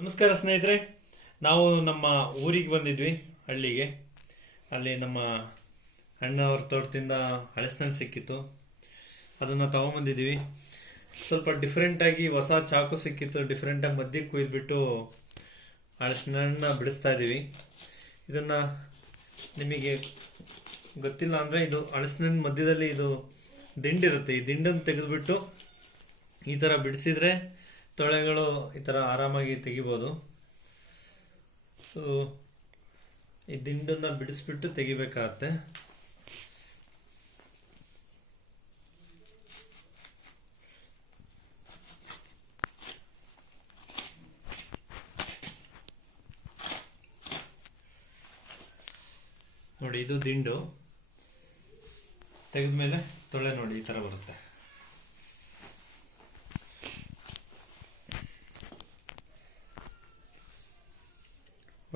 ನಮಸ್ಕಾರ ಸ್ನೇಹಿತರೆ, ನಾವು ನಮ್ಮ ಊರಿಗೆ ಬಂದಿದ್ವಿ, ಹಳ್ಳಿಗೆ. ಅಲ್ಲಿ ನಮ್ಮ ಅಣ್ಣವ್ರ ತೋಟದಿಂದ ಹಳಸಿನಣ್ಣು ಸಿಕ್ಕಿತ್ತು. ಅದನ್ನು ತಗೊಂಬಂದಿದ್ವಿ ಸ್ವಲ್ಪ ಡಿಫ್ರೆಂಟಾಗಿ ಹೊಸ ಚಾಕು ಸಿಕ್ಕಿತ್ತು ಡಿಫ್ರೆಂಟಾಗಿ ಮಧ್ಯಕ್ಕೆ ಕುಯ್ದುಬಿಟ್ಟು ಹಳಸಿನಣ್ಣ ಬಿಡಿಸ್ತಾ ಇದ್ದೀವಿ. ಇದನ್ನು ನಿಮಗೆ ಗೊತ್ತಿಲ್ಲ ಅಂದರೆ ಇದು ಹಳಸಿನಣ್ಣು ಮಧ್ಯದಲ್ಲಿ ಇದು ದಿಂಡಿರುತ್ತೆ. ಈ ದಿಂಡನ್ನು ತೆಗೆದುಬಿಟ್ಟು ಈ ಥರ ಬಿಡಿಸಿದ್ರೆ ತೊಳೆಗಳು ಈ ಥರ ಆರಾಮಾಗಿ ತೆಗಿಬೋದು. ಸೊ ಈ ದಿಂಡನ್ನು ಬಿಡಿಸ್ಬಿಟ್ಟು ತೆಗಿಬೇಕಾಗತ್ತೆ. ನೋಡಿ, ಇದು ದಿಂಡು. ತೆಗೆದ ಮೇಲೆ ತೊಳೆ ನೋಡಿ, ಈ ಥರ ಬರುತ್ತೆ.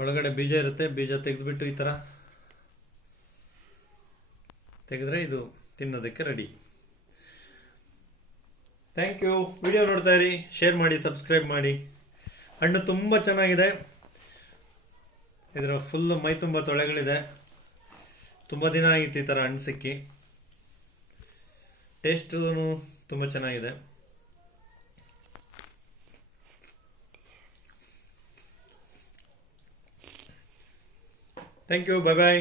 ಒಳಗಡೆ ಬೀಜ ಇರುತ್ತೆ, ಬೀಜ ತೆಗೆದುಬಿಟ್ಟು ಈ ಥರ ತೆಗೆದ್ರೆ ಇದು ತಿನ್ನೋದಕ್ಕೆ ರೆಡಿ ಥ್ಯಾಂಕ್ ಯು ವಿಡಿಯೋ ನೋಡ್ತಾ ಇರಿ ಶೇರ್ ಮಾಡಿ ಸಬ್ಸ್ಕ್ರೈಬ್ ಮಾಡಿ. ಹಣ್ಣು ತುಂಬ ಚೆನ್ನಾಗಿದೆ. ಇದರ ಫುಲ್ ಮೈ ತುಂಬ ತೊಳೆಗಳಿದೆ. ತುಂಬ ದಿನ ಆಗಿತ್ತು ಈ ಥರ ಹಣ್ಣು ಸಿಕ್ಕಿ. ಟೇಸ್ಟೂ ತುಂಬ ಚೆನ್ನಾಗಿದೆ. Thank you bye bye